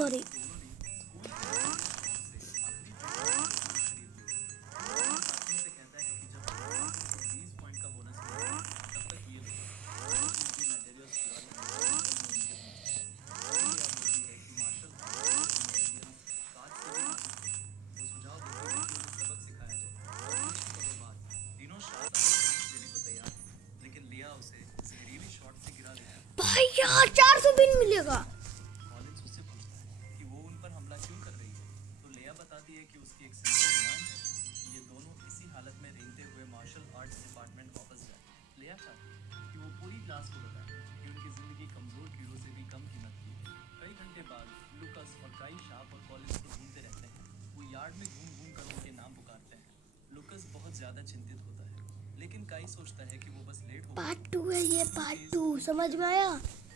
Sorry. भाई यार 400 बिन मिलेगा। कॉलिंस उससे पूछता है कि वो उन पर हमला क्यों कर रही है, तो लेया बताती है कि उसकी एक सिंपल डिमांड है कि ये दोनों इसी हालत में रेंगते हुए मार्शल आर्ट्स डिपार्टमेंट वापस जाए। लेया चाहती है कि वो पूरी क्लास को बताए कि उनकी जिंदगी कमजोर कीड़ों से भी कम कीमत की है। कई घंटे बाद लुकस और काई शार्प और कॉलिंस को ढूंढते रहते हैं। वो यार्ड में घूम घूम कर उनके नाम पुकारते हैं। लुकस बहुत ज्यादा चिंतित होता है, लेकिन काई सोचता है कि वो बस लेट हो पार्ट 2 है ये, पार्ट 2 समझ में आया।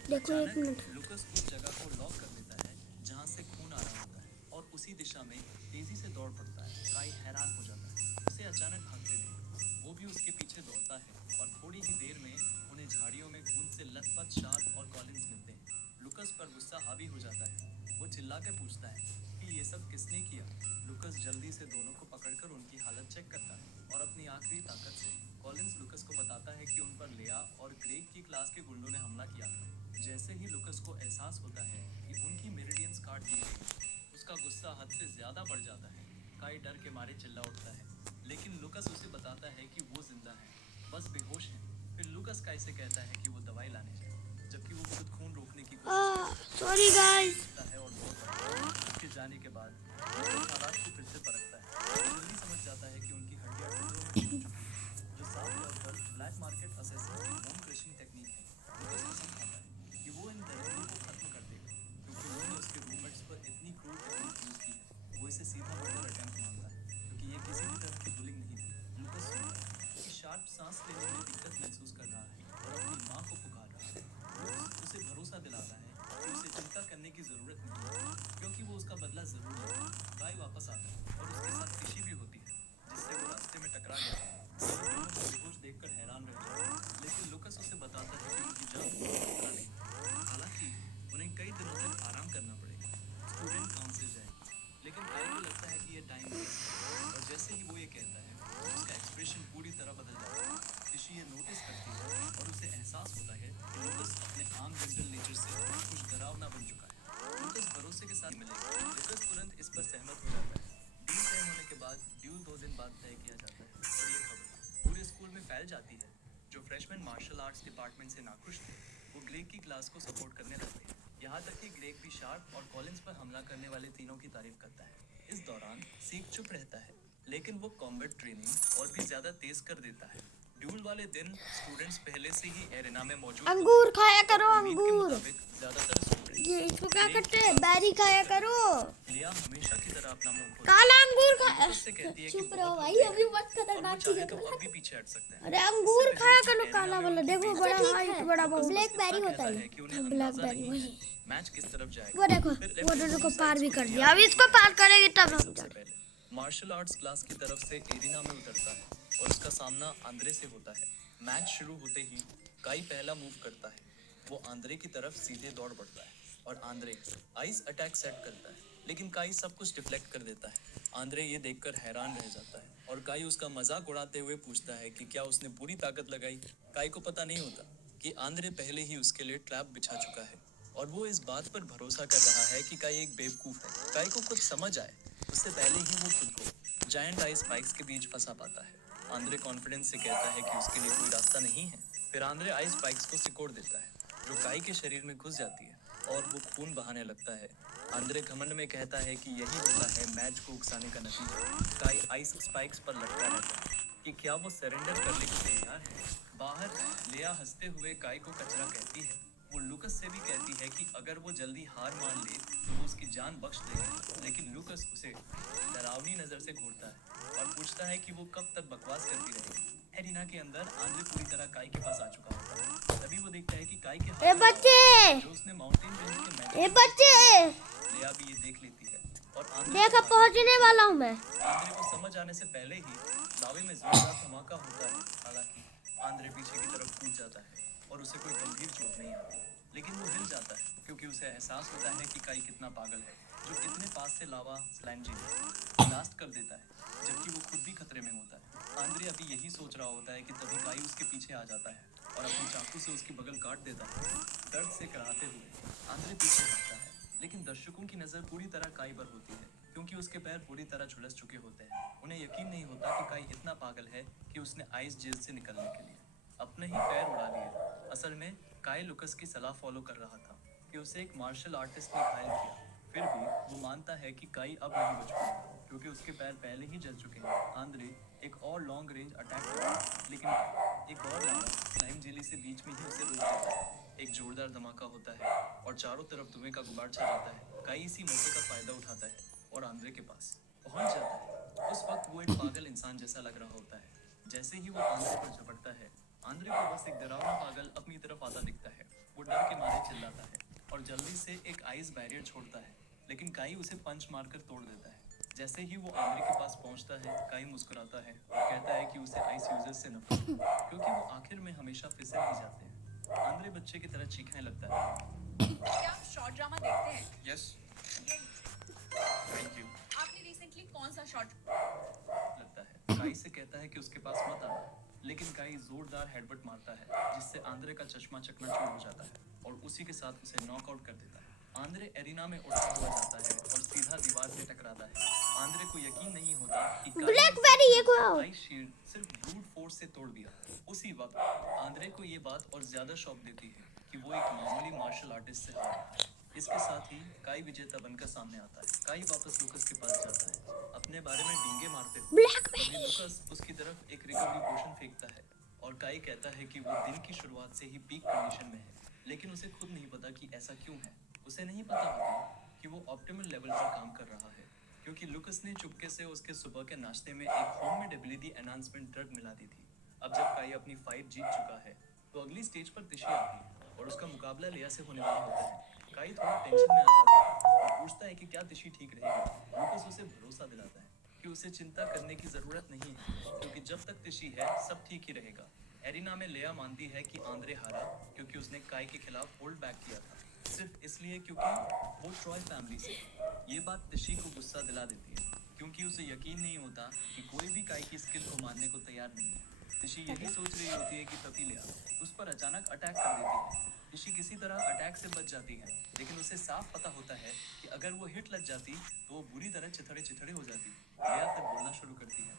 देखो एक मिनट। लुकस उस जगह को लॉक कर देता है जहां से खून आ रहा होता है और उसी दिशा में तेजी से दौड़ पड़ता है। काई हैरान हो जाता है उसे अचानक भागते देख। वो भी उसके पीछे दौड़ता है और थोड़ी ही देर में उन्हें झाड़ियों में खून से लथपथ शार्प और कॉलिंस मिलते हैं। लुकस पर गुस्सा हावी हो जाता है। वो चिल्ला कर पूछता है कि ये सब किसने किया। लुकस जल्दी से दोनों को पकड़कर उनकी हालत चेक करता है और अपनी आखिरी ताकत से कॉलिंस लुकस को बताता है कि उन पर लेया और ग्रेग की क्लास के गुंडों ने हमला किया था। जैसे ही लुकस को एहसास होता है कि उनकी मेरिडियंस काट दी गई, उसका गुस्सा हद से ज्यादा बढ़ जाता है। काई डर के मारे चिल्ला उठता है, लेकिन लुकस उसे बताता है कि वो जिंदा है, बस बेहोश है। फिर लुकस काई से कहता है कि वो दवाई लाने जाए, जबकि वो खुद खून रोकने की कोशिश सॉरी गाइस। करता है और उसके जाने के बाद लुकस हालात को फिर से परखता है। वो जल्दी समझ जाता है कि उनकी हड्डियां टुकड़ों में टूट चुकी हैं, जो साफ तौर पर ब्लैक मार्केट असेसिन की बोन क्रशिंग टेक्निक है। लुकस कसम खाता है कि वो इन दरिंदों को खत्म कर देगा, क्योंकि उन्होंने उसके रूममेट्स पर इतनी क्रूर टेक्निक यूज की है। वो इसे सीधा मर्डर अटेम्प्ट मानता है, क्योंकि ये किसी भी तरह की बुलिंग नहीं थी। लुकस सुनता है कि शार्प सांस लेने में दिक्कत महसूस कर रहा है और अपनी माँ को पुकार रहा है। वो उसे भरोसा दिलाता है कि उसे चिंता करने की जरूरत नहीं है, क्योंकि वो उसका बदला जरूर लेगा। गाय वापस आता है और उसके साथ किशी भी होती है, जिससे वो रास्ते में टकरा गया था। वो दोनों को बेहोश देखकर हैरान रह जाता है, लेकिन लुकस उसे बताता है कि उनकी जान को कोई खतरा नहीं है। हालांकि उन्हें कई दिनों तक आराम करना पड़ेगा, स्टूडेंट काउंसिल जाएगी। लेकिन गाय को लगता है कि ये टाइम वेस्ट है, और जैसे ही वो ये कहता है, उसका एक्सप्रेशन पूरी तरह बदल जाता है। किशी ये नोटिस करती है और उसे एहसास होता है कि लुकस अपने आम जनरल नेचर से कुछ डरावना बन चुका है। लुकस भरोसे के साथ मिलेगा। लुकस तुरंत इस पर सहमत हो जाता है। डील तय होने के बाद ड्यूल 2 दिन बाद तय किया जाता है, और ये खबर पूरे स्कूल में फैल जाती है। जो फ्रेशमैन मार्शल आर्ट्स डिपार्टमेंट से नाखुश थे, वो ग्रेग की क्लास को सपोर्ट करने लगते हैं। यहाँ तक कि ग्रेग भी शार्प और कॉलिंस पर हमला करने वाले तीनों की तारीफ करता है। इस दौरान सीक चुप रहता है, लेकिन वो कॉम्बैट ट्रेनिंग और भी ज्यादा तेज कर देता है। ड्यूल वाले दिन स्टूडेंट्स पहले से ही एरेना में मौजूद अंगूर खाया करो, और उम्मीद के अंगूर। मुताबिक ज्यादातर स्टूडेंट्स ये इसको क्या करते हैं, बैरी खाया करो। लिया हमेशा की तरह अपना मुंह खोलती काला अंगूर है। खा। उससे कहती है कि चुप बहुत रहो लोग भाई, देख अभी रहे बहुत हैं, और वो खतरनाक चाहे चीजें तो कर। अब भी पीछे हट सकते हैं। अरे अंगूर इससे खाया पहले करो, कि काला एरिना में वाला उनकी देखो, बेइज्जती बड़ा हो, हाइट, बड़ा लुकस बहुत। ब्लैकबेरी होता है कि उन्हें अंदाजा नहीं वही। है मैच किस तरफ जाएगा। वो देखो, फिर वो लेफ्टी दोनों को दोनों पार sides भी को कर तैयार दिया, अब करते इसको हैं। पार करेंगे तब हम सबसे जाएंगे। पहले मार्शल आर्ट्स क्लास की तरफ से एरिना में उतरता है और उसका सामना आंद्रे से होता है। मैच शुरू होते ही काई पहला मूव करता है। वो आंद्रे की तरफ सीधे दौड़ पड़ता है और आंद्रे आइस अटैक सेट करता है, लेकिन काई सब कुछ डिफ्लेक्ट कर देता है। आंद्रे ये देखकर हैरान रह जाता है और काई उसका मजाक उड़ाते हुए पूछता है कि क्या उसने पूरी ताकत लगाई। काई को पता नहीं होता कि आंद्रे पहले ही उसके लिए ट्रैप बिछा चुका है, और वो इस बात पर भरोसा कर रहा है कि काई एक बेवकूफ है। काई को कुछ समझ आए उससे पहले ही वो खुद को जायंट आइस स्पाइक्स के बीच फंसा पाता है। आंद्रे कॉन्फिडेंस से कहता है कि उसके लिए कोई रास्ता नहीं है। फिर आंद्रे आइस स्पाइक्स को सिकोड़ देता है, जो काई के शरीर में घुस जाती है और वो खून बहाने लगता है। आंद्रे घमंड में कहता है कि यही होता है मैच को उकसाने का नतीजा। काई आइस स्पाइक्स पर लटका रहता है कि क्या वो सरेंडर करने को तैयार है। बाहर लिया हंसते हुए काई को कचरा कहती है। वो लुकस से भी कहती है कि अगर वो जल्दी हार मान ले तो वो उसकी जान बख्श देगा, लेकिन लुकस उसे डरावनी नजर से घूरता है और पूछता है कि वो कब तक बकवास करती रहेगी। एरिना के अंदर आंद्रे पूरी तरह काई के पास आ चुका होता है। तभी वो देखता है कि काई के हाथ ए में बच्चे, दावा जो उसने माउंटेन रेंज के मैच ए बच्चे, लिया भी ये देख लेती है और आंद्रे देखा को पहुंचने वाला हूँ मैं। आंद्रे को समझ आने से पहले ही दावे में जोरदार धमाका होता है। हालांकि आंद्रे पीछे की तरफ कूद जाता है और उसे कोई गंभीर चोट नहीं आती, लेकिन वो हिल जाता है क्योंकि उसे एहसास होता है कि काई कितना पागल है, जो इतने पास से लावा स्लाइम जी ब्लास्ट कर देता है जबकि वो खुद भी खतरे में होता है। आंद्रे अभी यही सोच रहा होता है कि तभी काई उसके पीछे आ जाता है और अपनी चाकू से उसकी बगल काट देता है। दर्द से कराहते हुए आंद्रे पीछे हटता है, लेकिन दर्शकों की नज़र पूरी तरह काई पर होती है क्योंकि उसके पैर पूरी तरह झुलस चुके होते हैं। उन्हें यकीन नहीं होता कि काई इतना पागल है कि उसने आइस जेल से निकलने के लिए अपने ही पैर उड़ा लिए। असल में काई लुकस की सलाह फॉलो कर रहा था कि उसे एक मार्शल आर्टिस्ट ने घायल किया। फिर भी वो मानता है कि काई अब नहीं बच पाएगा क्योंकि उसके पैर पहले ही जल चुके हैं। आंद्रे एक और लॉन्ग रेंज अटैक करता है, लेकिन एक और लावा स्लाइम जेली से बीच में ही उसे रोक देता है। एक जोरदार धमाका होता है और चारों तरफ धुएं का गुबार छा जाता है। काई इसी मौके का फायदा उठाता है और आंद्रे के पास पहुंच जाता है। उस वक्त वो एक पागल इंसान जैसा लग रहा होता है। जैसे ही वो आंद्रे पर झपटता है, आंद्रे को बस एक डरावना पागल अपनी तरफ आता दिखता है। वो डर के मारे चिल्लाता है और जल्दी से एक आइस बैरियर छोड़ता है, लेकिन काई उसे पंच मारकर तोड़ देता है। जैसे ही वो आंद्रे के पास पहुंचता है, काई मुस्कुराता है और कहता है कि उसे आइस यूजर्स से नफरत है क्योंकि वो आखिर में हमेशा फिसल ही जाते हैं। आंद्रे बच्चे की तरह चीखने लगता है। क्या आप शॉर्ट ड्रामा देखते हैं? यस, ये थैंक यू। आपने रिसेंटली कौन सा शॉर्ट लगता है काई से कहता है कि उसके पास मत आना, लेकिन काई जोरदार हेडबट मारता है जिससे आंद्रे का चश्मा चकनाचूर हो जाता है और उसी के साथ उसे नॉकआउट कर देता है। आंद्रे एरिना में उड़ता हुआ जाता है और सीधा दीवार से टकराता है। आंद्रे को यकीन नहीं होता कि काई ने ब्लैकबेरी ये को आओ। आइस शील्ड सिर्फ ब्रूट फोर्स से तोड़ दिया। उसी वक्त आंद्रे को ये बात और ज्यादा शॉक देती है कि वो एक मामूली मार्शल आर्टिस्ट से हारा है। इसके साथ ही काई विजेता बनकर सामने आता है। काई वापस लुकस के पास जाता है, अपने बारे में डींगे मारते हुए। ब्लैकबेरी तभी लुकस उसकी तरफ एक रिकवरी पोशन फेंकता है और काई कहता है कि वो दिन की शुरुआत से ही पीक कंडीशन में है, लेकिन उसे खुद नहीं पता कि ऐसा क्यों है। उसे नहीं पता होता कि वो ऑप्टिमल लेवल पर काम कर रहा है क्योंकि लुकस ने चुपके से उसके सुबह के नाश्ते में एक होममेड एबिलिटी एनहांसमेंट ड्रग मिला दी थी। अब जब काई अपनी फाइट जीत चुका है, तो अगली स्टेज पर तिशी आती है और उसका मुकाबला लिया से होने वाला होता है। काई थोड़ा टेंशन में आ जाता है और पूछता है कि क्या तिशी ठीक रहेगी। लुकस उसे भरोसा दिलाता है कि उसे चिंता करने की जरूरत नहीं है क्योंकि जब तक तिशी है सब ठीक ही रहेगा। एरिना में लेया मानती है कि आंद्रे हारा क्योंकि उसने काई के खिलाफ होल्ड बैक किया था, सिर्फ इसलिए क्योंकि वो ट्रॉय फैमिली से है। ये बात तिशी को गुस्सा दिला देती है क्योंकि उसे यकीन नहीं होता कि कोई भी काई की स्किल को मानने को तैयार नहीं है। तिशी यही सोच रही होती है कि तभी लेया उस पर अचानक अटैक कर देती है। तिशी किसी तरह अटैक से बच जाती है, लेकिन उसे साफ पता होता है कि अगर वो हिट लग जाती तो वो बुरी तरह चिथड़े चिथड़े हो जाती। लेया फिर बोलना शुरू करती है।